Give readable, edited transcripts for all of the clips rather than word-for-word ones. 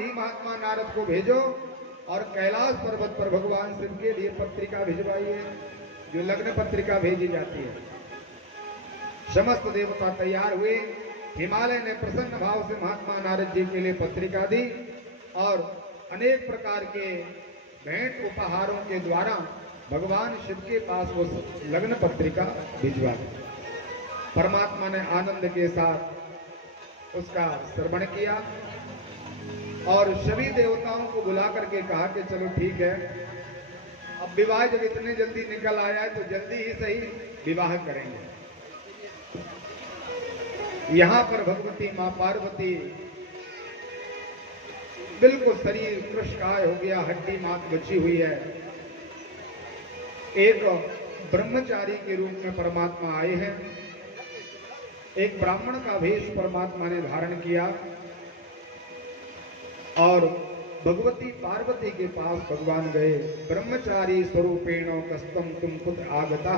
ही महात्मा नारद को भेजो और कैलाश पर्वत पर भगवान शिव के लिए पत्रिका भिजवाइए, जो लग्न पत्रिका भेजी जाती है। समस्त देवता तैयार हुए। हिमालय ने प्रसन्न भाव से महात्मा नारद जी के लिए पत्रिका दी और अनेक प्रकार के भेंट उपहारों के द्वारा भगवान शिव के पास वो लग्न पत्रिका भिजवा दी। परमात्मा ने आनंद के साथ उसका श्रवण किया और सभी देवताओं को बुला करके कहा कि चलो ठीक है, अब विवाह जब इतने जल्दी निकल आया है तो जल्दी ही सही विवाह करेंगे। यहां पर भगवती मां पार्वती बिल्कुल शरीर कृशकाय हो गया, हड्डी मात बची हुई है। एक ब्रह्मचारी के रूप में परमात्मा आए हैं। एक ब्राह्मण का वेश परमात्मा ने धारण किया और भगवती पार्वती के पास भगवान गए। ब्रह्मचारी स्वरूपेण कस्तम तुम कुत्र आगता।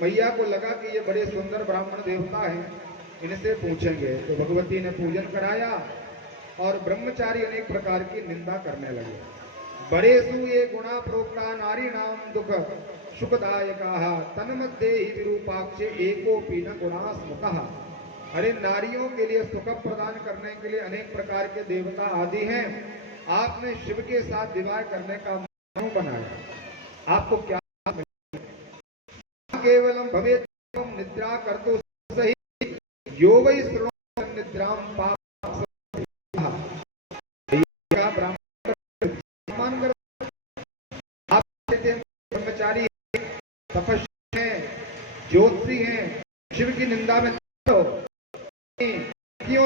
मैया को लगा कि ये बड़े सुंदर ब्राह्मण देवता हैं, इनसे पूछेंगे। तो भगवती ने पूजन कराया और ब्रह्मचारी अनेक प्रकार की निंदा करने लगे। बरेसु ये गुणा प्रोक्ता नारी नाम दुख सुखदायका तन्मध्ये ही विरूपाक्ष एकोपी न गुणास्मृता। अरे नारियों के लिए सुख प्रदान करने के लिए अनेक प्रकार के देवता आदि हैं, आपने शिव के साथ विवाह करने का क्यों बनाया? आपको क्या केवलम भवे निद्रा कर तो सही यो वै श्रृणो निद्राम पाप ब्रह्मचारी तपस्वी हैं, ज्योतिषी हैं, शिव की निंदा में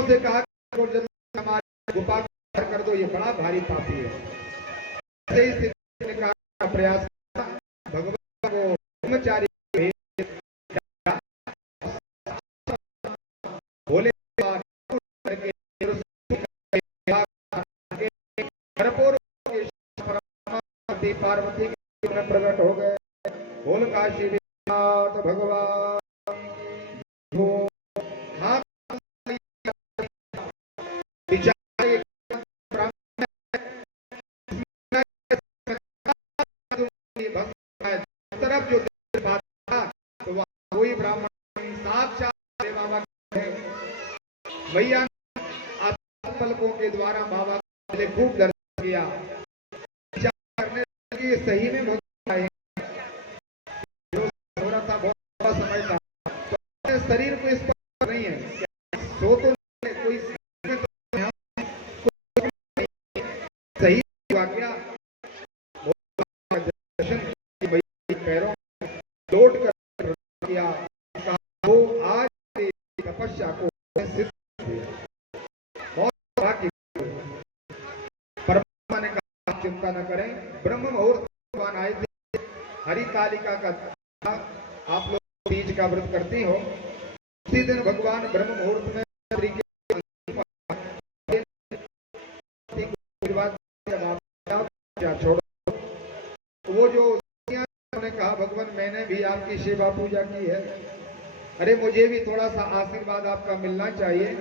से कहा हमारे गुफा कर दो, ये बड़ा भारी पापी है। ऐसे ही का प्रयास भगवान को ब्रह्मचारी भोले पार्वती प्रकट हो गए। बोल काशी विश्वनाथ भगवान तरफ जो बात था तो वही ब्राह्मण साक्षात बाबा भैया पलकों के द्वारा बाबा ने खूब दर्शन किया। करने लगी सही में बहुत हो रहा था, बहुत समय था, तो शरीर को इस पर नहीं है, सो तो कोई सही हुआ क्या? दर्शन पैरों लौट कर किया, वो आज तपस्या को सिद्ध परमात्मा ने कहा चिंता न करें। ब्रह्म मुहूर्त भगवान आए थे, हरितालिका का आप लोग तीज का व्रत करती हो, उसी दिन भगवान ब्रह्म मुहूर्त में छोड़ो। वो जो उन्होंने कहा भगवान मैंने भी आपकी सेवा पूजा की है, अरे मुझे भी थोड़ा सा आशीर्वाद आपका मिलना चाहिए।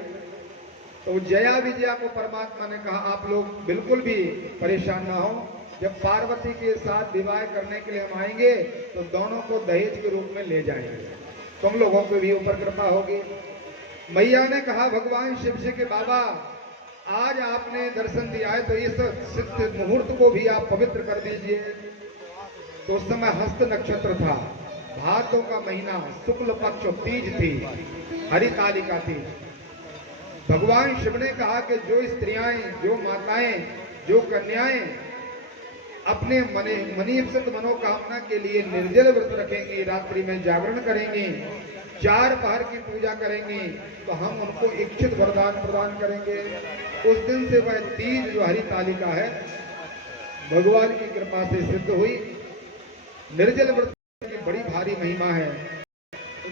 तो जया विजया को परमात्मा ने कहा आप लोग बिल्कुल भी परेशान ना हो, जब पार्वती के साथ विवाह करने के लिए हम आएंगे तो दोनों को दहेज के रूप में ले जाएंगे, तुम लोगों को भी ऊपर कृपा होगी। मैया ने कहा भगवान शिव से कि बाबा आज आपने दर्शन दिया है तो इस सिद्ध मुहूर्त को भी आप पवित्र कर दीजिए। तो उस समय हस्त नक्षत्र था, भादों का महीना, शुक्ल पक्ष तीज थी, हरितालिका थी। भगवान शिव ने कहा कि जो स्त्रियां, जो माताएं, जो कन्याएं अपने मनीषित मनोकामना के लिए निर्जल व्रत रखेंगी, रात्रि में जागरण करेंगी, 4 पहर की पूजा करेंगी, तो हम उनको इच्छित वरदान प्रदान करेंगे। उस दिन से वह तीज जो हरितालिका है भगवान की कृपा से सिद्ध हुई। निर्जल व्रत की बड़ी भारी महिमा है।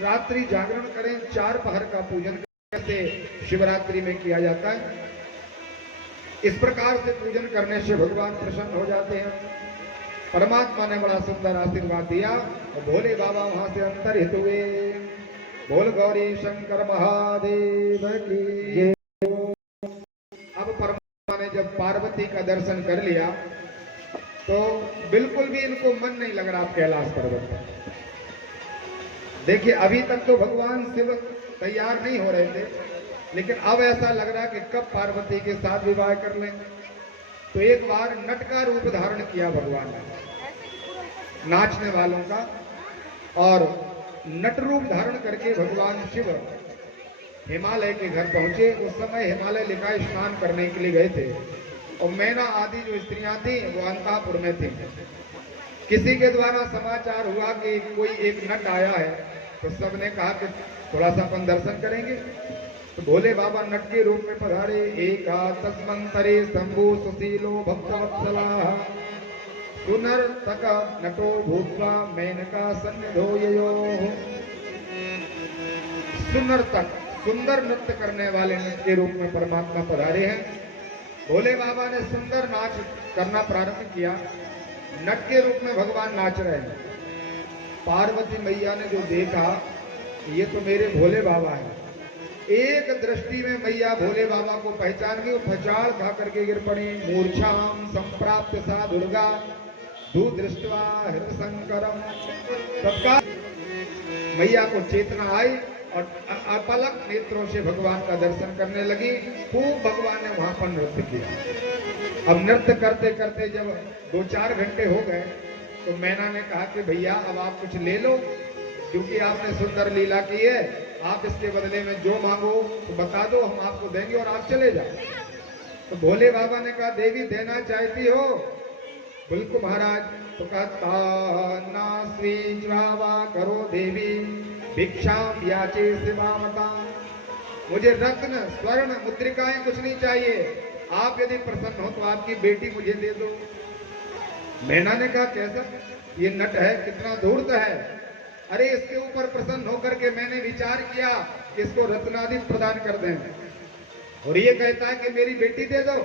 रात्रि जागरण करें, 4 पहर का पूजन कैसे शिवरात्रि में किया जाता है, इस प्रकार से पूजन करने से भगवान प्रसन्न हो जाते हैं। परमात्मा ने बड़ा सुंदर आशीर्वाद दिया और भोले बाबा वहां से अंतर्हित हुए। बोल गौरी शंकर महादेव की। अब परमात्मा परमात्मा ने जब पार्वती का दर्शन कर लिया तो बिल्कुल भी इनको मन नहीं लग रहा कैलाश पर्वत पर। देखिए अभी तक तो भगवान शिव तैयार नहीं हो रहे थे, लेकिन अब ऐसा लग रहा कि कब पार्वती के साथ विवाह कर लेंगे। तो एक बार नट का रूप धारण किया भगवान ने, नाचने वालों का, और नट रूप धारण करके भगवान शिव हिमालय के घर पहुंचे। उस समय हिमालय लिखा स्नान करने के लिए गए थे और मैना आदि जो स्त्रियां थी वो अंतापुर में थी। किसी के द्वारा समाचार हुआ कि कोई एक नट आया है, तो सबने कहा कि थोड़ा सा अपन दर्शन करेंगे। तो भोले बाबा नट के रूप में पधारे। एका तस्मंतरे शंभु सुशीलो भक्तवत्सला सुनर्तक नटो भूत्वा मेनका सन्निधो ययोः। सुनर्तक, सुंदर नृत्य करने वाले नट के रूप में परमात्मा पधारे हैं। भोले बाबा ने सुंदर नाच करना प्रारंभ किया। नट के रूप में भगवान नाच रहे हैं। पार्वती मैया ने जो देखा, ये तो मेरे भोले बाबा हैं। एक दृष्टि में मैया भोले बाबा को पहचान गई, फचाड़ खा करके गिर पड़ी। मूर्छाम संप्राप्त सा दुर्गा दृष्टवा हृत संकरम। तत्काल मैया को चेतना आई और अपलक नेत्रों से भगवान का दर्शन करने लगी। खूब भगवान ने वहां पर नृत्य किया। अब नृत्य करते करते जब 2-4 घंटे हो गए तो मैना ने कहा कि भैया अब आप कुछ ले लो, क्योंकि आपने सुंदर लीला की है, आप इसके बदले में जो मांगो तो बता दो, हम आपको देंगे और आप चले जाओ। तो भोले बाबा ने कहा देवी देना चाहती हो? बिल्कुल महाराज। तो कहा ना स्वीज्वावा करो देवी भिक्षा याचे शिवामता। मुझे रत्न स्वर्ण मुद्रिकाएं कुछ नहीं चाहिए, आप यदि प्रसन्न हो तो आपकी बेटी मुझे दे दो। मैना ने कहा कैसा, ये नट है, कितना धूर्त है। अरे इसके ऊपर प्रसन्न होकर के मैंने विचार किया कि इसको रत्नादि प्रदान कर दें, और ये कहता है कि मेरी बेटी दे दो।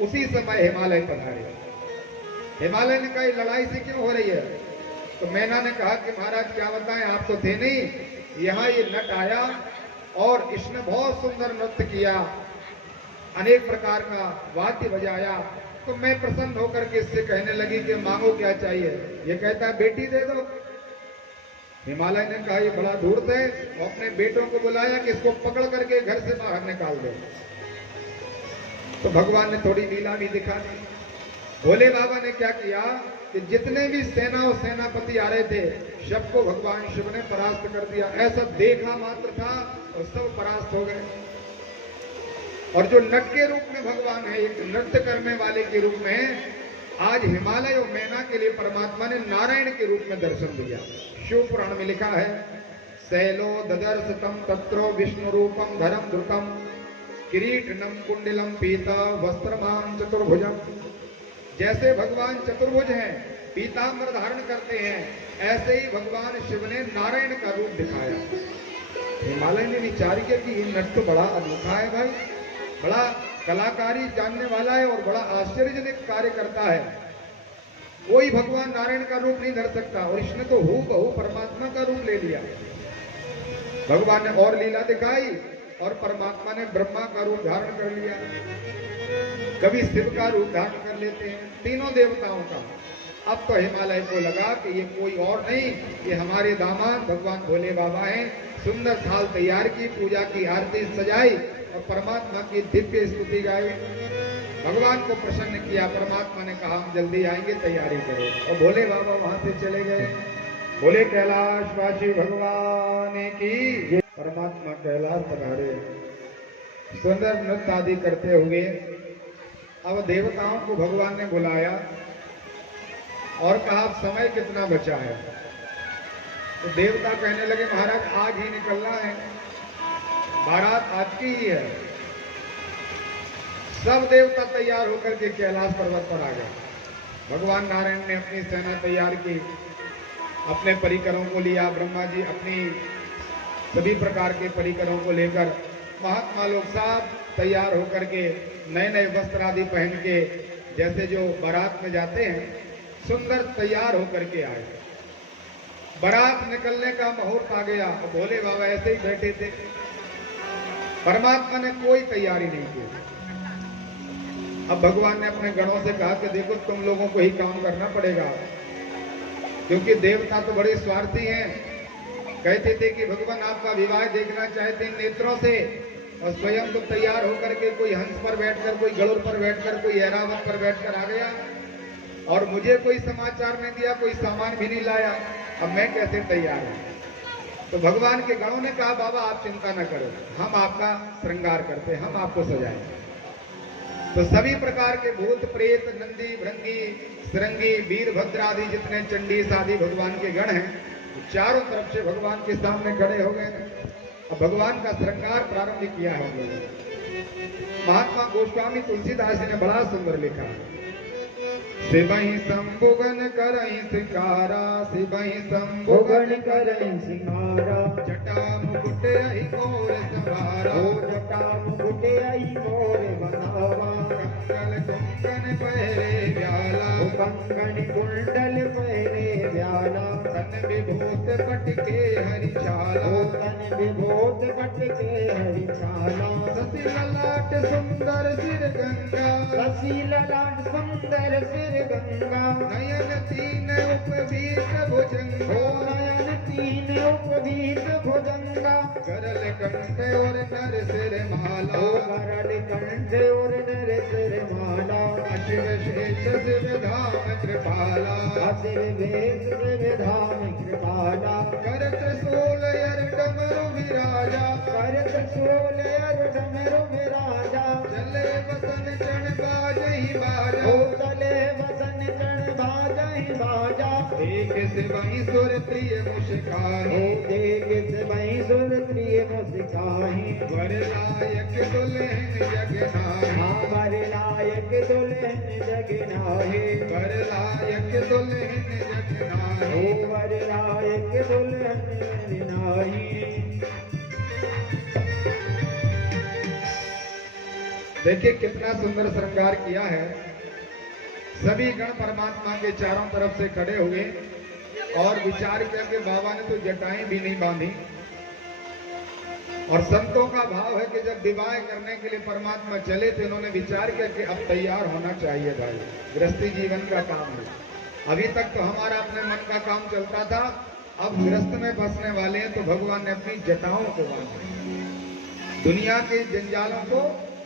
उसी समय हिमालय पधारे। हिमालय ने कहा लड़ाई से क्यों हो रही है? तो मैना ने कहा कि महाराज क्या बताएं, आप तो थे नहीं, यहाँ ये नट आया और इसने बहुत सुंदर नृत्य किया, अनेक प्रकार का वाद्य बजाया, तो मैं प्रसन्न होकर के इससे कहने लगी कि मांगो क्या चाहिए। ये कहता है बेटी दे दो। हिमालय ने कहा ये बड़ा धूर्त है, और अपने बेटों को बुलाया कि इसको पकड़ करके घर से बाहर निकाल दो। तो भगवान ने थोड़ी लीला भी दिखा दी। भोले बाबा ने क्या किया कि जितने भी सेना और सेनापति आ रहे थे सबको भगवान शिव ने परास्त कर दिया। ऐसा देखा मात्र था और सब परास्त हो गए। और जो नट के रूप में भगवान है, एक नृत्य करने वाले के रूप में, आज हिमालय और मैना के लिए परमात्मा ने नारायण के रूप में दर्शन दिया। शिव पुराण में लिखा है शैलो ददर्शतम तत्रो विष्णु रूपम धरम धृतम किरीटनम कुंडलम पीता वस्त्रमाम चतुर्भुजम। जैसे भगवान चतुर्भुज हैं, पीतांबर धारण करते हैं, ऐसे ही भगवान शिव ने नारायण का रूप दिखाया। हिमालय ने विचार किया कि ये नट तो बड़ा अनोखा है भाई, बड़ा कलाकारी जानने वाला है और बड़ा आश्चर्यजनक कार्य करता है। कोई भगवान नारायण का रूप नहीं धर सकता, और इसने तो हूबहू परमात्मा का रूप ले लिया। भगवान ने और लीला दिखाई और परमात्मा ने ब्रह्मा का रूप धारण कर लिया, कभी शिव का रूप धारण कर लेते हैं, तीनों देवताओं का। अब तो हिमालय को लगा कि ये कोई और नहीं, ये हमारे दामाद भगवान भोले बाबा हैं। सुंदर थाल तैयार की, पूजा की आरती सजाई और परमात्मा की दिव्य स्तुति गाई। भगवान को प्रसन्न किया। परमात्मा ने कहा हम जल्दी आएंगे, तैयारी करो। और भोले बाबा वहां से चले गए। बोले कैलाशवासी भगवान की। परमात्मा कैलाश पधारे सुंदर नृत्य आदि करते हुए। अब देवताओं को भगवान ने बुलाया और कहा समय कितना बचा है? तो देवता कहने लगे महाराज आज ही निकलना है, बारात आज की ही है। सब देवता तैयार होकर के कैलाश पर्वत पर आ गए। भगवान नारायण ने अपनी सेना तैयार की, अपने परिकरों को लिया। ब्रह्मा जी अपनी सभी प्रकार के परिकरों को लेकर, महात्मा लोग सब तैयार होकर के नए नए वस्त्र आदि पहन के, जैसे जो बारात में जाते हैं, सुंदर तैयार होकर के आए। बारात निकलने का मुहूर्त आ गया। भोले बाबा ऐसे ही बैठे थे। परमात्मा ने कोई तैयारी नहीं की। अब भगवान ने अपने गणों से कहा कि देखो तुम लोगों को ही काम करना पड़ेगा, क्योंकि देवता तो बड़े स्वार्थी हैं। कहते थे कि भगवान आपका विवाह देखना चाहते हैं नेत्रों से, और स्वयं तो तैयार होकर के कोई हंस पर बैठकर, कोई गरुड़ पर बैठकर, कोई ऐरावत पर बैठकर आ गया, और मुझे कोई समाचार नहीं दिया, कोई सामान भी नहीं लाया। अब मैं कैसे तैयार हूं? तो भगवान के गणों ने कहा बाबा आप चिंता न करो, हम आपका श्रृंगार करते, हम आपको सजाएंगे। तो सभी प्रकार के भूत प्रेत, नंदी भृंगी, श्रृंगी, वीरभद्र आदि जितने चंडीस आदि भगवान के गण हैं, चारों तरफ से भगवान के सामने खड़े हो गए। अब भगवान का श्रृंगार प्रारंभ किया है हम लोगों ने। महात्मा गोस्वामी तुलसीदास जी ने बड़ा सुंदर लिखा, शिवहि शंभुगन करहि सिंगारा, शिवहि शंभुगन करहि सिंगारा, जटा मुकुट अहि मोर सवारा, जटा मुकुट अहि मोर बनावा, कंगन कुंडल पहरे व्याला, कंगन कुंडल पहरे व्याला, तन विभूत कटके हरिछाला, तन विभूत कटके हरिछाला, शशि ललाट सुंदर सिर गंगा, शशि ललाट सुंदर सिर गंगा, नयन तीन उपवीत भुजंगा, नयन तीन उपवीत भुजंगा, करल कंठ और नर सिर माला, करल कंठ और नर सिर माला, अशिव शेष शिव धाम कृपाला, अशिव भेष शिव धाम कृपाला, करत सोल अर डमरु विराजा, करत सोल अर डमरु विराजा, चले वसन चण बाजहि बाजा, चले वसन चण बाजहि बाजा, देख सिवहि सुर प्रिय मुस्काहि, देख सिवहि सुर प्रिय मुस्काहि, वर लायक दुल्हन जग नाहि, वर लायक दुल्हन जग नाहि, वर लायक दुल्हन जग नाहि, वर लायक दुल्हन जग नाहि। देखिए कितना सुंदर श्रृंगार किया है। सभी गण परमात्मा के चारों तरफ से खड़े हुए और विचार किया कि बाबा ने तो जटाएं भी नहीं बांधी। और संतों का भाव है कि जब विवाह करने के लिए परमात्मा चले तो इन्होंने विचार किया कि अब तैयार होना चाहिए भाई, गृहस्थी जीवन का काम है। अभी तक तो हमारा अपने मन का काम चलता था, अब गृहस्थ में बसने वाले हैं तो भगवान ने अपनी जटाओं को बांधा। दुनिया के जंजालों को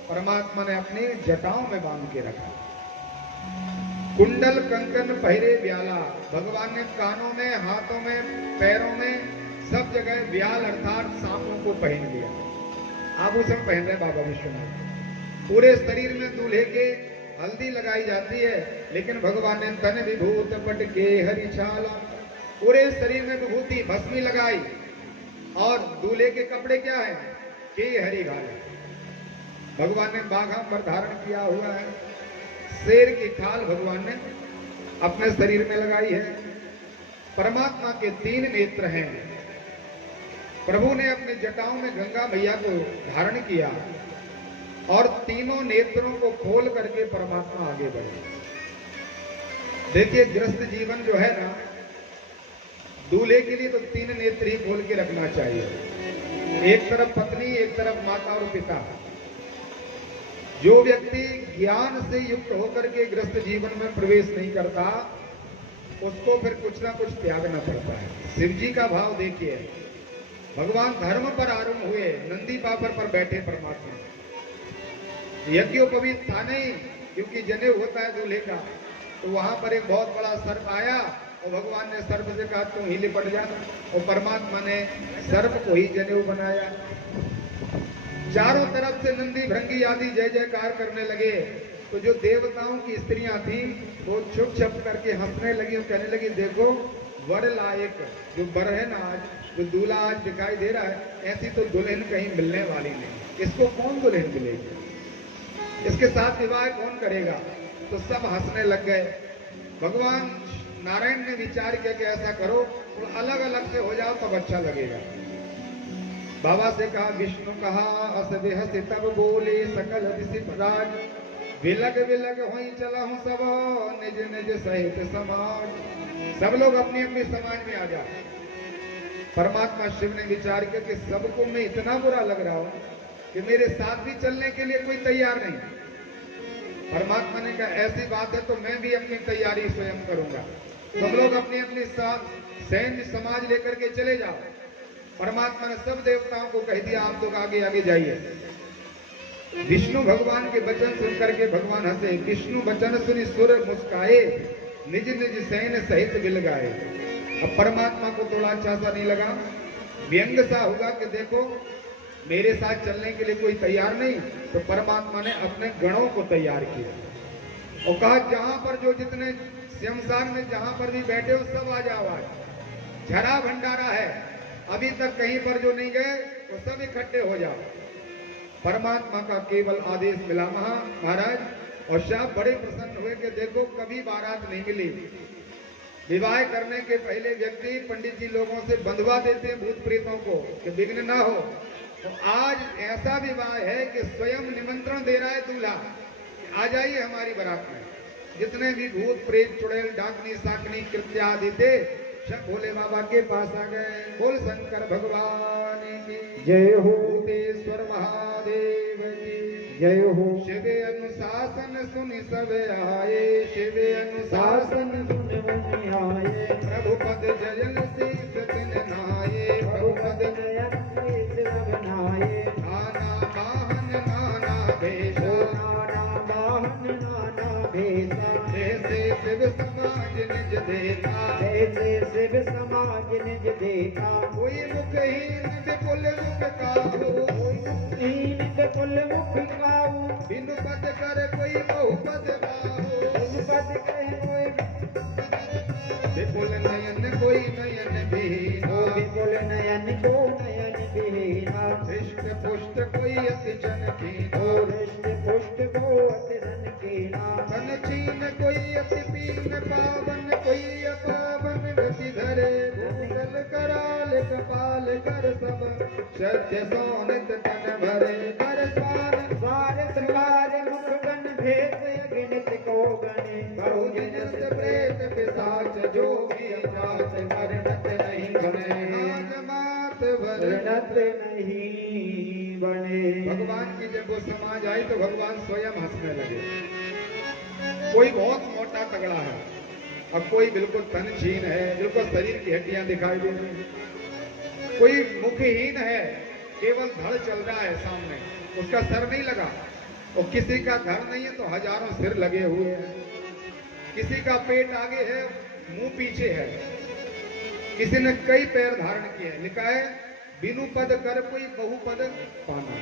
परमात्मा ने अपनी जटाओं में बांध के रखा। कुंडल कंकन पहरे व्याला, भगवान ने कानों में, हाथों में, पैरों में सब जगह व्याल अर्थात सांपों को पहन लिया। आभूषण पहन रहे बाबा विश्वनाथ। पूरे शरीर में दूल्हे के हल्दी लगाई जाती है, लेकिन भगवान ने तन विभूत पटके हरिछाला, पूरे शरीर में विभूति भस्मी लगाई। और दूल्हे के कपड़े क्या है? के हरि घाला। भगवान ने बाघा पर धारण किया हुआ है। शेर की खाल भगवान ने अपने शरीर में लगाई है। परमात्मा के 3 नेत्र हैं। प्रभु ने अपने जटाओं में गंगा मैया को धारण किया और तीनों नेत्रों को खोल करके परमात्मा आगे बढ़े। देखिए गृहस्थ जीवन जो है ना, दूल्हे के लिए तो 3 नेत्र ही खोल के रखना चाहिए। एक तरफ पत्नी, एक तरफ माता और पिता। जो व्यक्ति ज्ञान से युक्त होकर के गृहस्थ जीवन में प्रवेश नहीं करता, उसको फिर कुछ ना कुछ त्यागना पड़ता है। शिव जी का भाव देखिए, भगवान धर्म पर आरूढ़ हुए, नंदी पापर पर बैठे परमात्मा। यज्ञोपवीत था नहीं, क्योंकि जनेऊ होता है दूल्हे का। तो वहां पर एक बहुत बड़ा सर्प आया और भगवान ने सर्प से कहा तुम ही लिपट जा, और परमात्मा ने सर्प को ही जनेऊ बनाया। चारों तरफ से नंदी भृंगी आदि जय जयकार करने लगे। तो जो देवताओं की स्त्रियां थी वो छुप छुप करके हंसने लगी और कहने लगी देखो वर लायक जो वर है ना, आज जो दूल्हा आज दिखाई दे रहा है, ऐसी तो दुल्हन कहीं मिलने वाली नहीं। इसको कौन दुल्हन मिलेगी, इसके साथ विवाह कौन करेगा? तो सब हंसने लग गए। भगवान नारायण ने विचार किया कि ऐसा करो तो अलग अलग से हो जाओ तब अच्छा लगेगा। बाबा से कहा, विष्णु कहा अस बेहस तब बोले सकल ऋषिपराज, विलग विलग होई चला हूं सब निज निज सहित समाज। सब लोग अपनी अपनी समाज में आ जाए। परमात्मा शिव ने विचार किया कि सबको मैं इतना बुरा लग रहा हूं कि मेरे साथ भी चलने के लिए कोई तैयार नहीं। परमात्मा ने कहा ऐसी बात है तो मैं भी अपनी तैयारी स्वयं करूंगा, तुम लोग अपनी अपनी सैन्य समाज लेकर के चले जाओ। परमात्मा ने सब देवताओं को कह दिया आप लोग आगे आगे जाइए। विष्णु भगवान के वचन सुन करके भगवान हंसे, विष्णु वचन सुनी सुर मुस्काए, निज निज सैन्य सहित बिल गाए। अब परमात्मा को थोड़ा अच्छा सा नहीं लगा, व्यंग सा हुआ कि देखो मेरे साथ चलने के लिए कोई तैयार नहीं। तो परमात्मा ने अपने गणों को तैयार किया और कहा जहां पर जो जितने शमशान में जहां पर भी बैठे हो सब आ जाओ, आज झरा भंडारा है, अभी तक कहीं पर जो नहीं गए वो सब इकट्ठे हो जाओ। परमात्मा का केवल आदेश मिला महाराज, और साहब बड़े प्रसन्न हुए कि देखो कभी बारात नहीं मिली। विवाह करने के पहले व्यक्ति पंडित जी लोगों से बंधवा देते हैं भूत प्रेतों को कि विघ्न ना हो। तो आज ऐसा विवाह है कि स्वयं निमंत्रण दे रहा है दूल्हा, आ जाइए हमारी बारात में। जितने भी भूत प्रेत चुड़ैल डाकनी साकनी कृत्य आदि थे सब भोले बाबा के पास आ गए। बोल शंकर भगवान की जय हो, भूतेश्वर महादेव की जय हो। शिव अनुशासन सुनि सब आए, शिव अनुशासन सुन मुनि आए, प्रभु पद जयल शीस तिन नाये, प्रभु पद जयन शीस बनाए। नाना वाहन नाना भेष, नाना वाहन नाना भेषा, जैसे शिव समाज निज देता, जैसे शिव समाज निज देखा। कोई मुखहीन विपुल मुख काहू, हीन विपुल मुख काहू, बिनु पद कर कोई बहुपद बाहू, बिनु पद कहे कोई विपुल नयन कोई नयन बीना, विपुल नयन को नयन बीना। हृष्ट पुष्ट कोई अति चनकीना, हृष्ट पुष्ट को अति कीना। तन छीन कोई अति पीन, पावन कोई अपावन गति धरे, भूतल कराल कपाल कर सब सत्य सोनित तन भरे, कर स्वान द्वार द्वार मुख गण भेद अगणित को गणे। बहु जिनस प्रेत पिशाच जोगी जात वर्णत नहीं बने, आज मात वर्णत नहीं बने। भगवान की जब वो समाज आई तो भगवान स्वयं हंसने लगे। कोई बहुत मोटा तगड़ा है और कोई बिल्कुल तनहीन है, बिल्कुल शरीर की हड्डियां दिखाई दे रही है। कोई मुखहीन है, केवल धड़ चल रहा है सामने, उसका सर नहीं लगा। और किसी का धड़ नहीं है तो हजारों सिर लगे हुए हैं। किसी का पेट आगे है, मुंह पीछे है। किसी ने कई पैर धारण किए हैं, लिखा है बिनु पद कर कोई बहुपद पाना।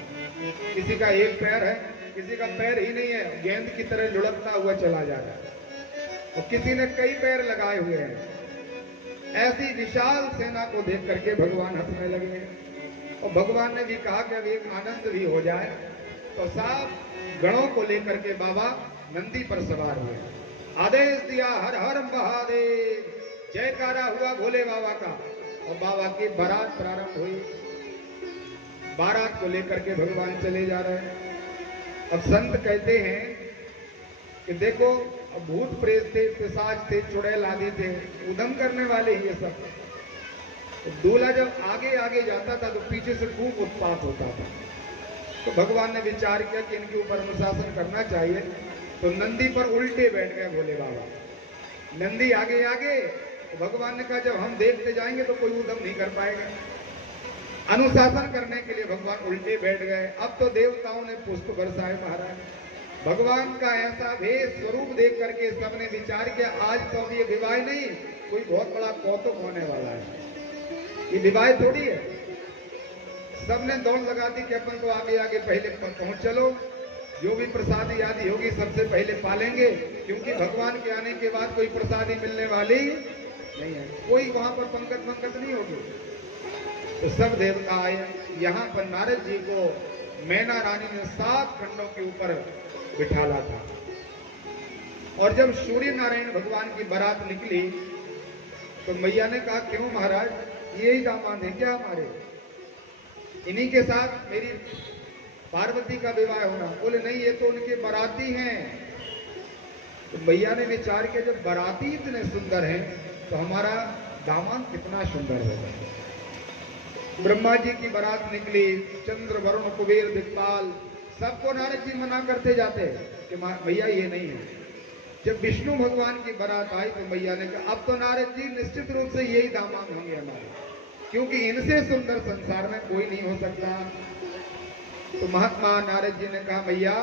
किसी का एक पैर है, किसी का पैर ही नहीं है, गेंद की तरह लुढ़कता हुआ चला जा रहा है। और किसी ने कई पैर लगाए हुए हैं। ऐसी विशाल सेना को देख करके भगवान हंसने लगे। और भगवान ने भी कहा कि अब एक आनंद भी हो जाए। तो साहब गणों को लेकर के बाबा नंदी पर सवार हुए, आदेश दिया हर हर महादेव, जयकारा हुआ भोले बाबा का। और बाबा की बारात प्रारंभ हुई। बारात को लेकर के भगवान चले जा रहे हैं। अब संत कहते हैं कि देखो भूत प्रेत थे, पिशाच थे, चुड़ैल आदि थे, उदम करने वाले ही ये सब। तो दूल्हा जब आगे आगे जाता था तो पीछे से खूब उत्पात होता था। तो भगवान ने विचार किया कि इनके ऊपर अनुशासन करना चाहिए। तो नंदी पर उल्टे बैठ गए भोले बाबा। नंदी आगे आगे, तो भगवान ने कहा जब हम देखते जाएंगे तो कोई उदम नहीं कर पाएगा। अनुशासन करने के लिए भगवान उल्टे बैठ गए। अब तो देवताओं ने पुष्प बरसाए महाराज। भगवान का ऐसा भेष स्वरूप देख करके सबने विचार किया आज तो अब ये विवाह नहीं, कोई बहुत बड़ा कौतुक होने वाला है। ये विवाह थोड़ी है। सबने दौड़ लगा दी कि अपन को आगे आगे पहले पहुंच चलो, जो भी प्रसादी आदि होगी सबसे पहले पालेंगे, क्योंकि भगवान के आने के बाद कोई प्रसादी मिलने वाली नहीं है, कोई वहां पर पंकज पंकज नहीं होगी। तो सब देवता आए। यहाँ पर नारद जी को मैना रानी ने 7 खंडों के ऊपर बिठाला था। और जब सूर्य नारायण भगवान की बारात निकली तो मैया ने कहा क्यों महाराज, यही दामाद है क्या हमारे, इन्हीं के साथ मेरी पार्वती का विवाह होना? बोले नहीं, ये तो उनके बाराती हैं। तो मैया ने विचार किया जब बाराती इतने सुंदर हैं तो हमारा दामाद कितना सुंदर होगा। ब्रह्मा जी की बारात निकली, चंद्र वरुण कुबेर दिक्पाल सबको नारद जी मना करते जाते। कि मैया ये नहीं है। जब विष्णु भगवान की बारात आई तो मैया ने कहा अब तो नारद जी निश्चित रूप से यही दामाद होंगे हमारे, क्योंकि इनसे सुंदर संसार में कोई नहीं हो सकता। तो महात्मा नारद जी ने कहा मैया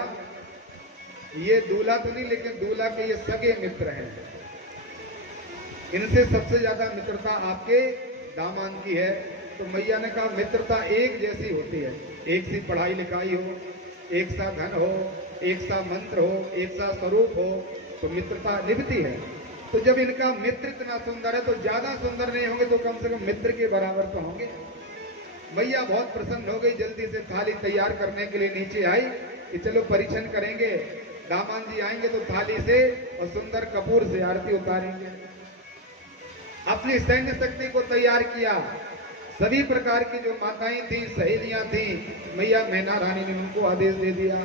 ये दूल्हा तो नहीं, लेकिन दूल्हा के ये सगे मित्र हैं, इनसे सबसे ज्यादा मित्रता आपके दामाद की है। तो मैया ने कहा मित्रता एक जैसी होती है, एक सी पढ़ाई लिखाई हो, एक सा धन हो, एक सा मंत्र हो, एक सा स्वरूप हो, तो मित्रता निभती है। तो जब इनका मित्र इतना सुंदर है तो ज्यादा सुंदर नहीं होंगे तो कम से कम मित्र के बराबर तो होंगे। मैया बहुत प्रसन्न हो गई, जल्दी से थाली तैयार करने के लिए नीचे आई कि चलो परीक्षण करेंगे, दामाद जी आएंगे तो थाली से और सुंदर कपूर से आरती उतारेंगे। अपनी सैन्य शक्ति को तैयार किया, सभी प्रकार की जो माताएं थी, सहेलियां थी, मैया मैना रानी ने उनको आदेश दे दिया।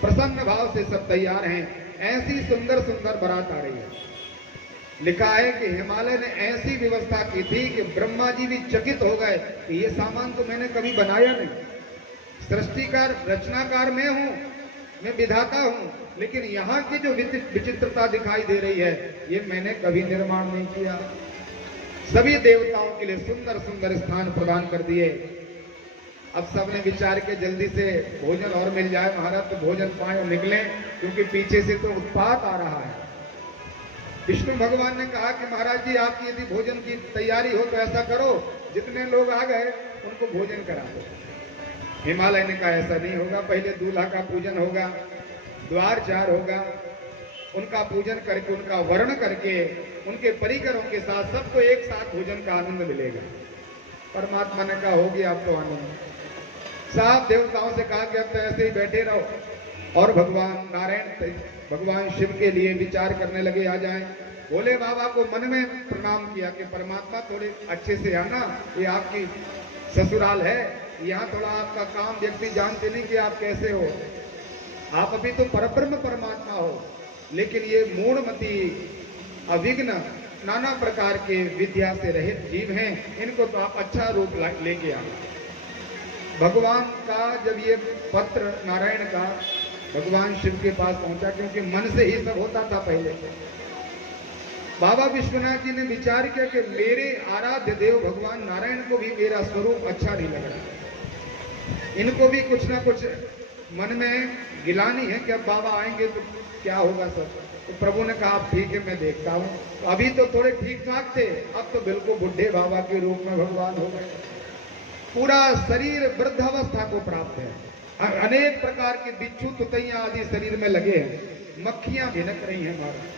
प्रसन्न भाव से सब तैयार हैं, ऐसी सुंदर सुंदर बारात आ रही है। लिखा है कि हिमालय ने ऐसी व्यवस्था की थी कि ब्रह्मा जी भी चकित हो गए कि ये सामान तो मैंने कभी बनाया नहीं। सृष्टिकार रचनाकार मैं हूं, मैं विधाता हूं, लेकिन यहाँ की जो विचित्रता दिखाई दे रही है ये मैंने कभी निर्माण नहीं किया। सभी देवताओं के लिए सुंदर सुंदर स्थान प्रदान कर दिए। अब सबने विचार के जल्दी से भोजन और मिल जाए महाराज, तो भोजन पाए और निकले, क्योंकि पीछे से तो उत्पात आ रहा है। विष्णु भगवान ने कहा कि महाराज जी आपकी यदि भोजन की तैयारी हो तो ऐसा करो, जितने लोग आ गए उनको भोजन करा दो। हिमालय ने कहा ऐसा नहीं होगा, पहले दूल्हा का पूजन होगा, द्वार चार होगा, उनका पूजन करके उनका वर्ण करके उनके परिकरों के साथ सबको एक साथ भोजन का आनंद मिलेगा। परमात्मा ने कहा हो गया अब तो आनंद। सात देवताओं से कहा कि अब तो ऐसे ही बैठे रहो और भगवान नारायण भगवान शिव के लिए विचार करने लगे आ जाएं। भोले बाबा को मन में प्रणाम किया कि परमात्मा थोड़े अच्छे से आना, ये आपकी ससुराल है, यहाँ थोड़ा आपका काम व्यक्ति जानते नहीं कि आप कैसे हो, आप अभी तो परब्रह्म परमात्मा हो, लेकिन ये मूढ़मती अविघ्न नाना प्रकार के विद्या से रहित जीव हैं, इनको तो आप अच्छा रूप लेके आओ। भगवान का जब ये पत्र नारायण का भगवान शिव के पास पहुंचा, क्योंकि मन से ही सब होता था पहले, बाबा विश्वनाथ जी ने विचार किया कि मेरे आराध्य देव भगवान नारायण को भी मेरा स्वरूप अच्छा नहीं लग रहा, इनको भी कुछ ना कुछ मन में गिलानी है कि अब बाबा आएंगे तो क्या होगा सब। तो प्रभु ने कहा ठीक है मैं देखता हूँ। तो अभी तो थोड़े ठीक ठाक थे, अब तो बिल्कुल बुढ़े बाबा के रूप में भगवान हो गए, पूरा शरीर वृद्धावस्था को प्राप्त है, अनेक प्रकार के बिच्छू तुतैया आदि शरीर में लगे हैं, मक्खियां भिनक रही हैं, हमारा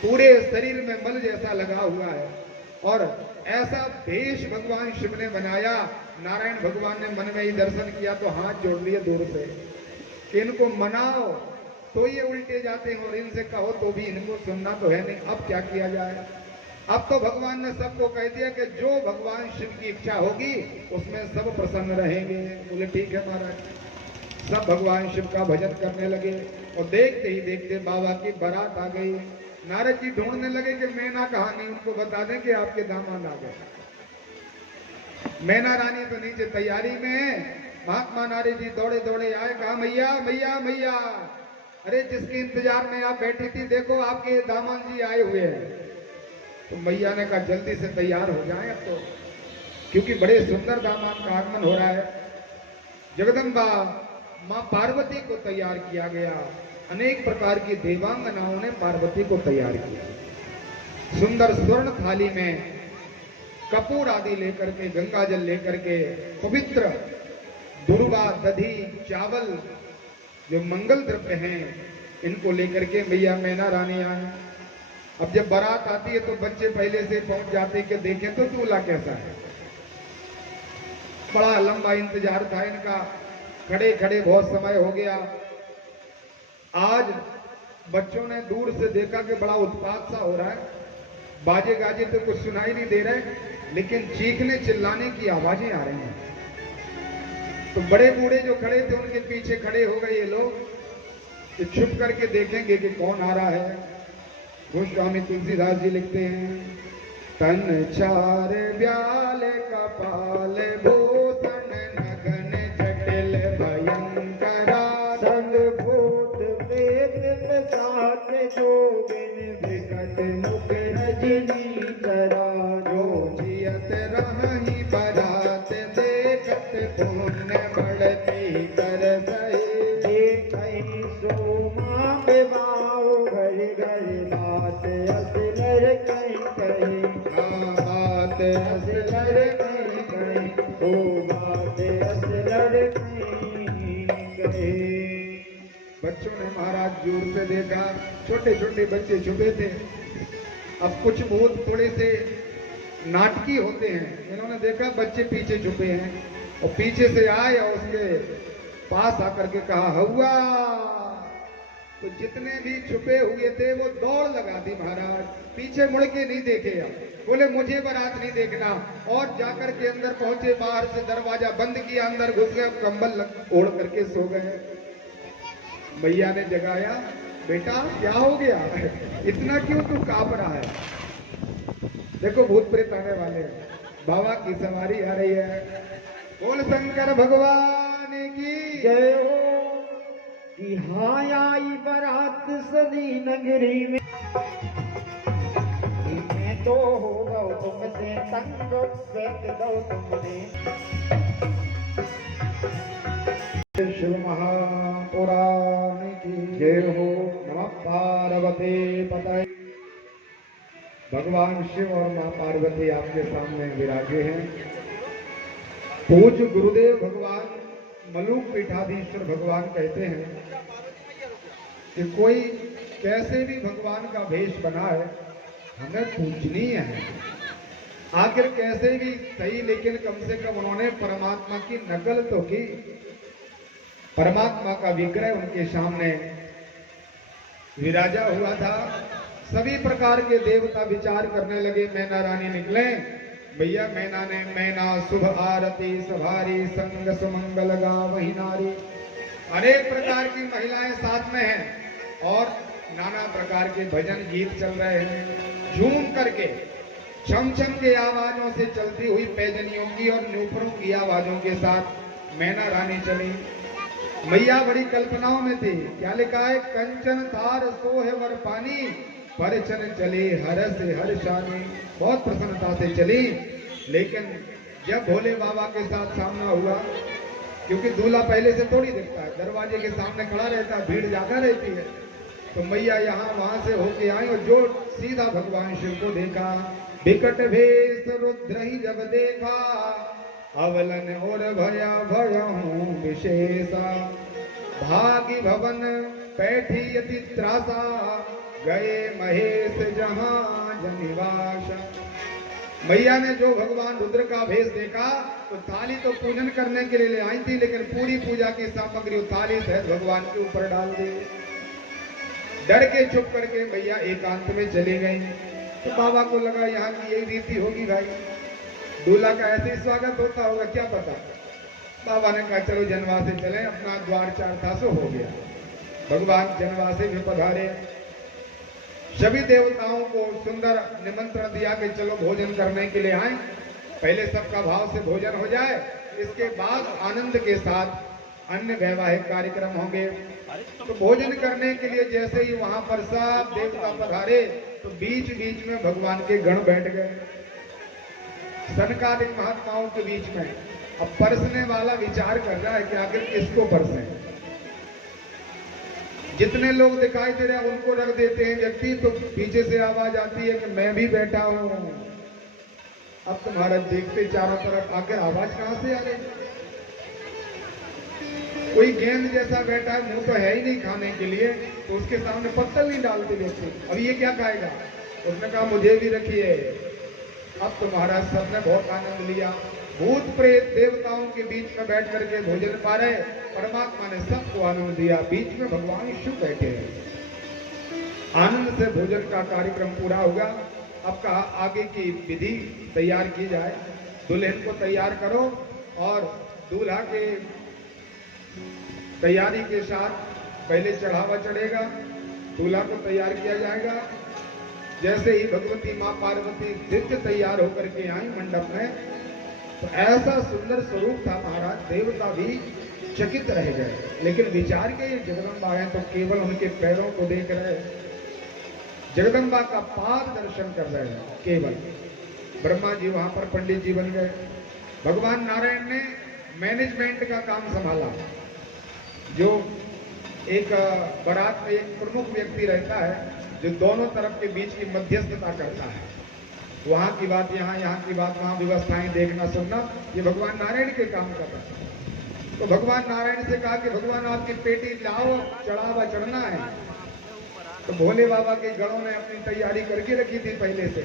पूरे शरीर में मल जैसा लगा हुआ है। और ऐसा देश भगवान शिव ने बनाया। नारायण भगवान ने मन में ही दर्शन किया तो हाथ जोड़ लिए दूर से कि इनको मनाओ तो ये उल्टे जाते हैं और इनसे कहो तो भी इनको सुनना तो है नहीं, अब क्या किया जाए। अब तो भगवान ने सबको कह दिया कि जो भगवान शिव की इच्छा होगी उसमें सब प्रसन्न रहेंगे। बोले ठीक है महाराज। सब भगवान शिव का भजन करने लगे और देखते ही देखते बाबा की बारात आ गई। नारद जी ढूंढने लगे कि मैना कहाँ गई, उनको बता दें कि आपके दामाद आ गए। मैना रानी तो नीचे तैयारी में है। महात्मा नारद जी दौड़े दौड़े आए, कहा मैया मैया मैया, अरे जिसके इंतजार में आप बैठी थी देखो आपके दामाद जी आए हुए हैं। तो मैया ने कहा जल्दी से तैयार हो जाएं अब तो, क्योंकि बड़े सुंदर दामाद का आगमन हो रहा है। जगदम्बा मां पार्वती को तैयार किया गया, अनेक प्रकार की देवांगनाओं ने पार्वती को तैयार किया। सुंदर स्वर्ण थाली में कपूर आदि लेकर के, गंगा जल लेकर के, पवित्र दुर्वा दधी चावल जो मंगल द्रव्य हैं इनको लेकर के मैया मैना रानी आए। अब जब बारात आती है तो बच्चे पहले से पहुंच जाते कि देखें तो दूल्हा कैसा है। बड़ा लंबा इंतजार था इनका, खड़े खड़े बहुत समय हो गया। आज बच्चों ने दूर से देखा कि बड़ा उत्पात सा हो रहा है, बाजे गाजे तो कुछ सुनाई नहीं दे रहे, लेकिन चीखने चिल्लाने की आवाजें आ रही हैं। तो बड़े बूढ़े जो खड़े थे उनके पीछे खड़े हो गए ये लोग कि छुप करके देखेंगे कि कौन आ रहा है। गोस्वामी तुलसीदास जी लिखते हैं, तन चार ब्याल कपाल भूषण नगन जटिल भयंकरा, संग भूत जियत मुख रजनी चरा जो जियत रही बरात देखत पुण्य बढ़ती कर सहे जे कहीं सोमा बेवाओ घर घर बात असलर कहीं कहीं बात असलर कहीं कहीं ओ बात असलर कहीं कहीं। बच्चों ने महाराज दूर से देखा, छोटे छोटे बच्चे छुपे थे। अब कुछ भूत थोड़े से नाटकी होते हैं, इन्होंने देखा बच्चे पीछे छुपे हैं और पीछे से आए और उसके पास आकर के कहा हौवा। तो जितने भी छुपे हुए थे वो दौड़ लगा दी महाराज, पीछे मुड़ के नहीं देखे। बोले मुझे बारात नहीं देखना, और जाकर के अंदर पहुंचे, बाहर से दरवाजा बंद किया, अंदर घुस गए, कंबल ओढ़ करके सो गए। मैया ने जगाया, बेटा क्या हो गया, इतना क्यों तू कांप रहा है। देखो भूत प्रेत आने वाले हैं, बाबा की सवारी आ रही है। बोल शंकर भगवान की जय हो कि हाँ आई बारात सदी नगरी में कि मैं तो हो गौ तुमसे तंग फेंक दो तुमने। शिव महापुराण की जय हो। नमः पार्वती पतये। भगवान शिव और मां पार्वती आपके सामने विराजे हैं। पूज्य गुरुदेव भगवान मलूक पीठाधीश्वर भगवान कहते हैं कि कोई कैसे भी भगवान का भेष बना है, हमें पूजनीय है। आखिर कैसे भी सही, लेकिन कम से कम उन्होंने परमात्मा की नकल तो की। परमात्मा का विग्रह उनके सामने विराजा हुआ था। सभी प्रकार के देवता विचार करने लगे। मैना रानी निकले, भैया मैना ने मैना शुभ आरती सभारी संग सुमंगल गावहि नारी। अनेक प्रकार की महिलाएं साथ में हैं और नाना प्रकार के भजन गीत चल रहे हैं। झूम करके छम छम के आवाजों से चलती हुई पैजनियों की और नूपुरों की आवाजों के साथ मैना रानी चली। मैया बड़ी कल्पनाओं में थी। क्या लिखा है, कंचन तार सोहे वर पानी परचन चले हरस हर्षानी। बहुत प्रसन्नता से चली, लेकिन जब भोले बाबा के साथ सामना हुआ, क्योंकि दूल्हा पहले से थोड़ी दिखता है, दरवाजे के सामने खड़ा रहता है, भीड़ ज्यादा रहती है, तो मैया यहाँ वहां से होके आई और जो सीधा भगवान शिव को देखा। विकट भेष रुद्र ही जब देखा, अवलन और भया भयहूँ विशेषा। भागी भवन बैठी यति त्रासा, गए महेश जहां जनिवास। मैया ने जो भगवान रुद्र का भेष देखा तो थाली तो पूजन करने के लिए ले आई थी, लेकिन पूरी पूजा की सामग्री थाली सहित भगवान के ऊपर डाल दी। डर के चुप करके मैया एकांत में चली गई। तो बाबा को लगा यहाँ की यही रीति होगी भाई, दूल्हा का ऐसे ही स्वागत होता होगा, क्या पता। बाबा ने कहा चलो जनवासे चले, अपना द्वार चार था सो हो गया। भगवान जनवासे में पधारे। सभी देवताओं को सुंदर निमंत्रण दिया कि चलो भोजन करने के लिए आए। पहले सबका भाव से भोजन हो जाए, इसके बाद आनंद के साथ अन्य वैवाहिक कार्यक्रम होंगे। तो भोजन करने के लिए जैसे ही वहां पर सब देवता पधारे तो बीच बीच में भगवान के गण बैठ गए, सनकादिक महात्माओं के बीच में। अब परसने वाला विचार कर रहा है कि आखिर किसको परसे। जितने लोग दिखाई दे रहे हैं उनको रख देते हैं व्यक्ति, तो पीछे से आवाज आती है कि मैं भी बैठा हूं। अब तुम्हारा देखते चारों तरफ, आखिर आवाज कहां से आ रही। कोई गेंद जैसा बैठा है, मुंह तो है ही नहीं खाने के लिए, तो उसके सामने पत्तल नहीं डालते व्यक्ति। अब ये क्या खाएगा। उसने कहा मुझे भी रखिए। अब तो महाराज सबने बहुत आनंद लिया। भूत प्रेत देवताओं के बीच में बैठ करके भोजन पा रहे, परमात्मा ने सबको आनंद दिया। बीच में भगवान शिव बैठे हैं। आनंद से भोजन का कार्यक्रम पूरा होगा। अब कहा आगे की विधि तैयार की जाए। दुल्हन को तैयार करो और दूल्हा के तैयारी के साथ पहले चढ़ावा चढ़ेगा, दूल्हा को तैयार किया जाएगा। जैसे ही भगवती मां पार्वती दिव्य तैयार होकर के आई मंडप में, तो ऐसा सुंदर स्वरूप था महाराज, देवता भी चकित रह गए। लेकिन विचार के ये जगदम्बा है तो केवल उनके पैरों को देख रहे। जगदम्बा का पाद दर्शन कर रहे हैं केवल। ब्रह्मा जी वहां पर पंडित जी बन गए। भगवान नारायण ने मैनेजमेंट का काम संभाला। जो एक बारात में एक प्रमुख व्यक्ति रहता है जो दोनों तरफ के बीच की मध्यस्थता करता है, वहां की बात यहाँ, यहाँ की बात वहां, व्यवस्थाएं देखना सुनना, ये भगवान नारायण के काम कर रहा है। तो भगवान नारायण से कहा कि भगवान आपकी पेटी लाओ, चढ़ावा चढ़ना है। तो भोले बाबा के गणों ने अपनी तैयारी करके रखी थी पहले से।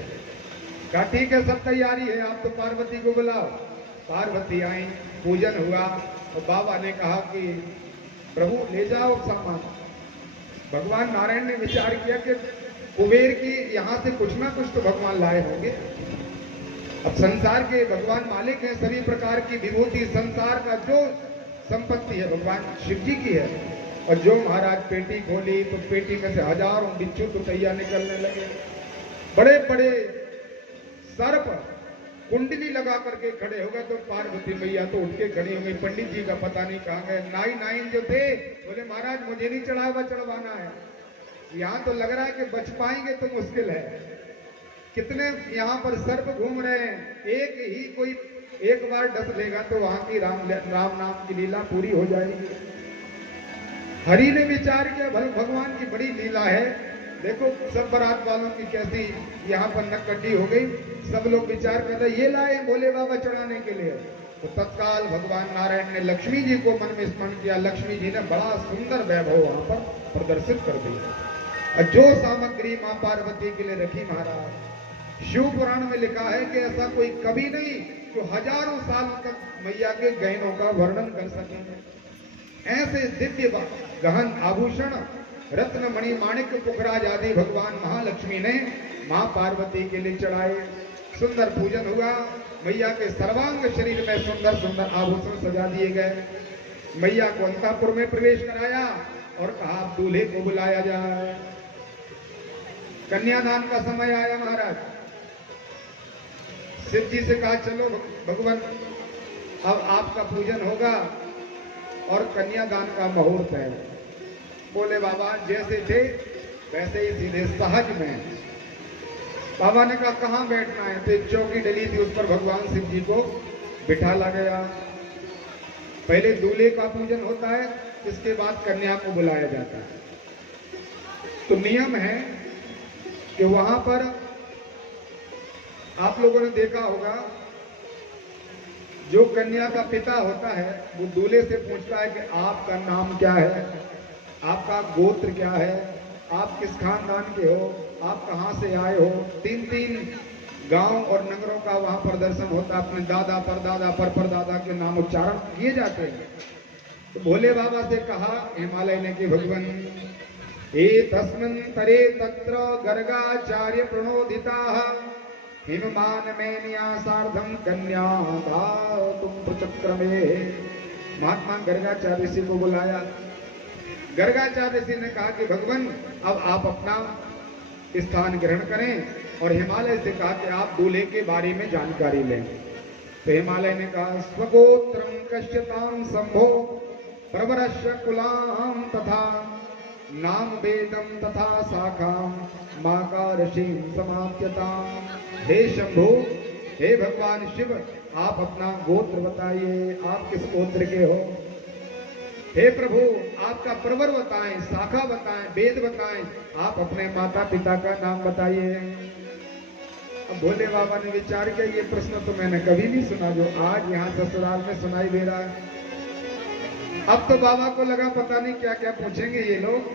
कहा ठीक है, सब तैयारी है, आप तो पार्वती को बुलाओ। पार्वती आई, पूजन हुआ और बाबा ने कहा कि प्रभु ले जाओ सामान। भगवान नारायण ने विचार किया कि कुबेर की यहां से कुछ ना कुछ तो भगवान लाए होंगे। अब संसार के भगवान मालिक हैं, सभी प्रकार की विभूति, संसार का जो संपत्ति है भगवान शिव जी की है। और जो महाराज पेटी खोली तो पेटी में से हजारों बिच्छू तो तैयार निकलने लगे। बड़े बड़े सर्प कुंडली लगा करके खड़े हो गए। तो पार्वती मैया तो उठ के खड़ी हो गई। पंडित जी का पता नहीं कहाँ गए। नाइन जो थे बोले महाराज मुझे नहीं चढ़ावा चढ़वाना है, यहाँ तो लग रहा है कि बच पाएंगे तो मुश्किल है। कितने यहाँ पर सर्प घूम रहे हैं, एक ही कोई एक बार डस लेगा तो वहां की राम नाम की लीला पूरी हो जाएगी। हरि ने विचार किया भगवान की बड़ी लीला है। देखो सब बारात वालों की कैसी यहाँ पर नक्कटी हो गई। सब लोग विचार कर रहे ये लाए भोले बाबा चढ़ाने के लिए। तो तत्काल भगवान नारायण ने लक्ष्मी जी को मन में स्मरण किया। लक्ष्मी जी ने बड़ा सुंदर वैभव वहां पर प्रदर्शित कर दिया। और जो सामग्री मां पार्वती के लिए रखी महाराज, शिव पुराण में लिखा है कि ऐसा कोई कभी नहीं जो हजारों साल तक मैया के गहनों का वर्णन कर सकेंगे। ऐसे दिव्य गहन आभूषण, रत्न मणि माणिक पुखराज आदि भगवान महालक्ष्मी ने मां पार्वती के लिए चढ़ाए। सुंदर पूजन हुआ। मैया के सर्वांग शरीर में सुंदर सुंदर आभूषण सजा दिए गए। मैया को अंतःपुर में प्रवेश कराया और कहा दूल्हे को बुलाया जाए। कन्यादान का समय आया महाराज। शिव जी से कहा चलो भगवान अब आपका पूजन होगा और कन्यादान का मुहूर्त है। बोले बाबा जैसे थे वैसे ही सीधे सहज में। बाबा ने कहा कहाँ बैठना है। तो एक चौकी डली थी, उस पर भगवान शिव जी को बिठाला गया। पहले दूल्हे का पूजन होता है, इसके बाद कन्या को बुलाया जाता है। तो नियम है कि वहां पर आप लोगों ने देखा होगा, जो कन्या का पिता होता है वो दूल्हे से पूछता है कि आपका नाम क्या है, आपका गोत्र क्या है, आप किस खानदान के हो, आप कहाँ से आए हो। 3-3 गांव और नगरों का वहां पर दर्शन होता है। अपने दादा परदादा परदादा के नाम उच्चारण किए जाते हैं। तो भोले बाबा से कहा हिमालय ने कि भगवान तस्मिन् तरे तत्र गर्गाचार्य प्रणोदिता हिममान मेनिया सार्धम कन्या तुम प्रचक्रमे। महात्मा गर्गाचार्य ऋषि को बुलाया। गर्गाचार्य ऋषि ने कहा कि भगवान अब आप अपना स्थान ग्रहण करें और हिमालय से कहा कि आप दूल्हे के बारे में जानकारी लें। तो हिमालय ने कहा स्वगोत्रम कश्यताम संभो प्रवरस्य कुलाम तथा नाम वेदम तथा शाखाम माका ऋषिम समाप्यताम। हे शंभो, हे भगवान शिव, आप अपना गोत्र बताइए, आप किस गोत्र के हो। हे प्रभु आपका प्रवर बताएं, शाखा बताएं, वेद बताएं, आप अपने माता पिता का नाम बताइए। अब भोले बाबा ने विचार किया ये प्रश्न तो मैंने कभी नहीं सुना जो आज यहाँ ससुराल में सुनाई दे रहा है। अब तो बाबा को लगा पता नहीं क्या क्या पूछेंगे ये लोग।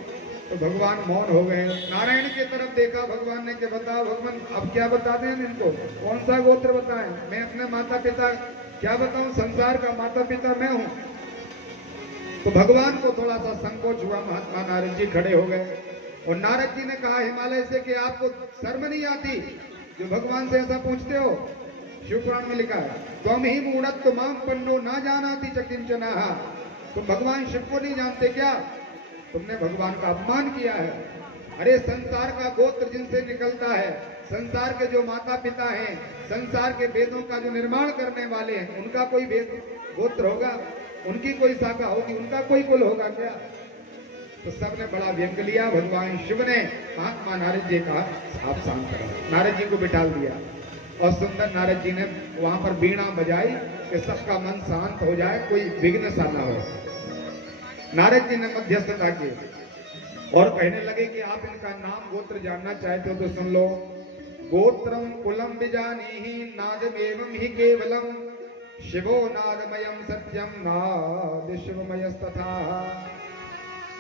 तो भगवान मौन हो गए। नारायण की तरफ देखा भगवान ने कि बताओ भगवान अब क्या बता दें इनको, कौन सा गोत्र बताएं। मैं अपने माता पिता क्या बताऊं, संसार का माता पिता मैं हूं। तो भगवान को थोड़ा सा संकोच हुआ। महात्मा नारद जी खड़े हो गए और नारद जी ने कहा हिमालय से कि आपको शर्म नहीं आती जो भगवान से ऐसा पूछते हो। शिव पुराण में लिखा है त्वम ही मूढ़त माम पंडो ना जानाति च किंचन। तुम भगवान शिव को नहीं जानते क्या, तुमने भगवान का अपमान किया है। अरे संसार का गोत्र जिनसे निकलता है, संसार के जो माता पिता हैं, संसार के वेदों का जो निर्माण करने वाले हैं, उनका कोई वेद गोत्र होगा, उनकी कोई शाखा होगी, उनका कोई कुल होगा क्या। तो सबने बड़ा व्यंग लिया। भगवान शिव ने महात्मा नारद जी का आप शांत करो, नारद जी को बिठा दिया और सुंदर नारद जी ने वहां पर बीणा बजाई कि सबका मन शांत हो जाए, कोई विघ्न सा ना हो। नारद जी ने मध्यस्थता की और कहने लगे कि आप इनका नाम गोत्र जानना चाहते हो तो सुन लो। गोत्रम कुलम बिजानीहि नादमेवं हि केवलम शिवो नादमयम सत्यम नाद शिवमयस्तथा।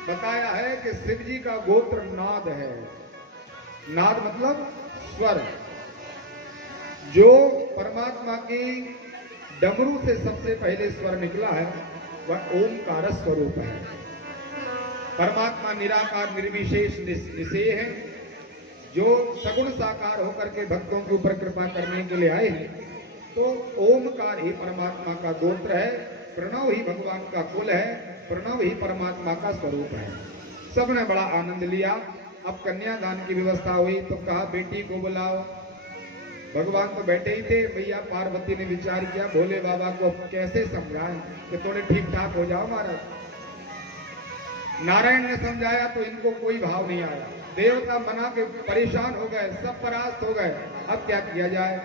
बताया है कि शिव जी का गोत्र नाद है। नाद मतलब स्वर। जो परमात्मा की डमरू से सबसे पहले स्वर निकला है वह ओमकार स्वरूप है। परमात्मा निराकार निर्विशेष निषेध है, जो सगुण साकार होकर के भक्तों के ऊपर कृपा करने के लिए आए हैं। तो ओमकार ही परमात्मा का गोत्र है, प्रणव ही भगवान का कुल है, प्रणव ही परमात्मा का स्वरूप है। सबने बड़ा आनंद लिया। अब कन्यादान की व्यवस्था हुई तो कहा बेटी को बुलाओ। भगवान तो बैठे ही थे। भैया पार्वती ने विचार किया भोले बाबा को कैसे समझाएं कि थोड़े ठीक ठाक हो जाओ महाराज। नारायण ने समझाया तो इनको कोई भाव नहीं आया। देवता मना के परेशान हो गए, सब परास्त हो गए। अब क्या किया जाए?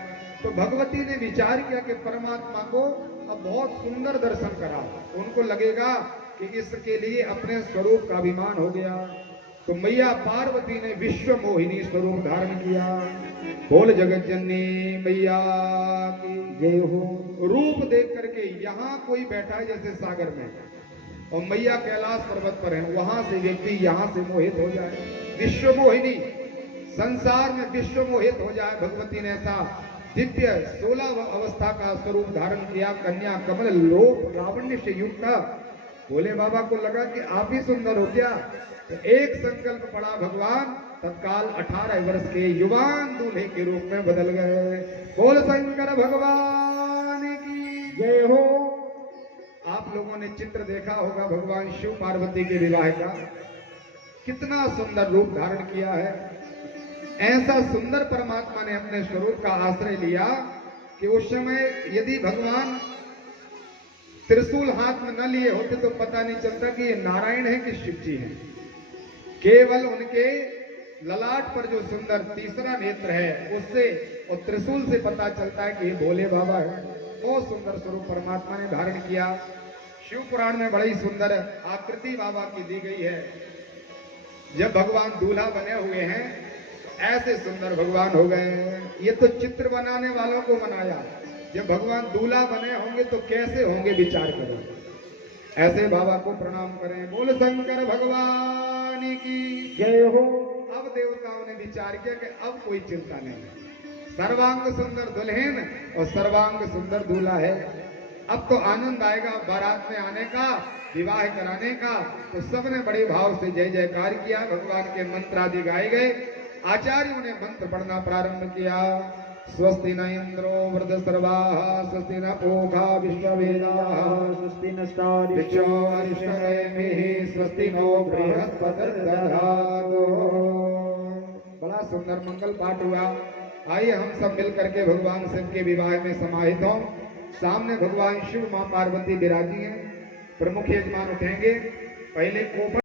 तो भगवती ने विचार किया कि परमात्मा को अब बहुत सुंदर दर्शन करा। उनको लगेगा कि इसके लिए अपने स्वरूप का अभिमान हो गया। तो मैया पार्वती ने विश्व मोहिनी स्वरूप धारण किया। बोल जगत जननी मैया की जय हो। रूप देख करके यहाँ कोई बैठा है जैसे सागर में, और मैया कैलाश पर्वत पर है, वहां से व्यक्ति यहाँ से मोहित हो जाए। विश्व मोहिनी, संसार में विश्व मोहित हो जाए। भगवती ने ऐसा दिव्य 16 अवस्था का स्वरूप धारण किया। कन्या कमल लोक लावण्य से युक्त। भोले बाबा को लगा कि आप ही सुंदर हो क्या? तो एक संकल्प पड़ा, भगवान तत्काल 18 वर्ष के युवान दूल्हे के रूप में बदल गए। बोल शंकर भगवान की जय हो। आप लोगों ने चित्र देखा होगा भगवान शिव पार्वती के विवाह का, कितना सुंदर रूप धारण किया है। ऐसा सुंदर परमात्मा ने अपने स्वरूप का आश्रय लिया कि उस समय यदि भगवान त्रिशूल हाथ में न लिए होते तो पता नहीं चलता कि ये नारायण है कि शिव जी हैं। केवल उनके ललाट पर जो सुंदर तीसरा नेत्र है उससे और त्रिशूल से पता चलता है कि ये भोले बाबा है। बहुत सुंदर स्वरूप परमात्मा ने धारण किया। शिव पुराण में बड़ी सुंदर आकृति बाबा की दी गई है। जब भगवान दूल्हा बने हुए हैं ऐसे सुंदर भगवान हो गए। ये तो चित्र बनाने वालों को बनाया, जब भगवान दूल्हा बने होंगे तो कैसे होंगे विचार करो। ऐसे बाबा को प्रणाम करें। बोल शंकर भगवान की जय हो। अब देवताओं ने विचार किया कि अब कोई चिंता नहीं, सर्वांग सुंदर दुल्हन और सर्वांग सुंदर दूल्हा है। अब तो आनंद आएगा बारात में आने का, विवाह कराने का। तो सबने बड़े भाव से जय जयकार किया। भगवान के मंत्र आदि गाए गए। आचार्यों ने मंत्र पढ़ना प्रारंभ किया। स्वस्ति न इंद्रो वृद्धसर्वाः, स्वस्ति न पूषा विश्ववेदाः, स्वस्ति नस्तारिक्षो अरिष्टनेमिः, स्वस्ति नो बृहस्पतिर्दधातु। बड़ा सुंदर मंगल पाठ हुआ। आइए हम सब मिल करके भगवान शिव के विवाह में समाहित हों। सामने भगवान शिव मां पार्वती विराजी हैं। प्रमुख यजमान उठेंगे। पहले कोपड़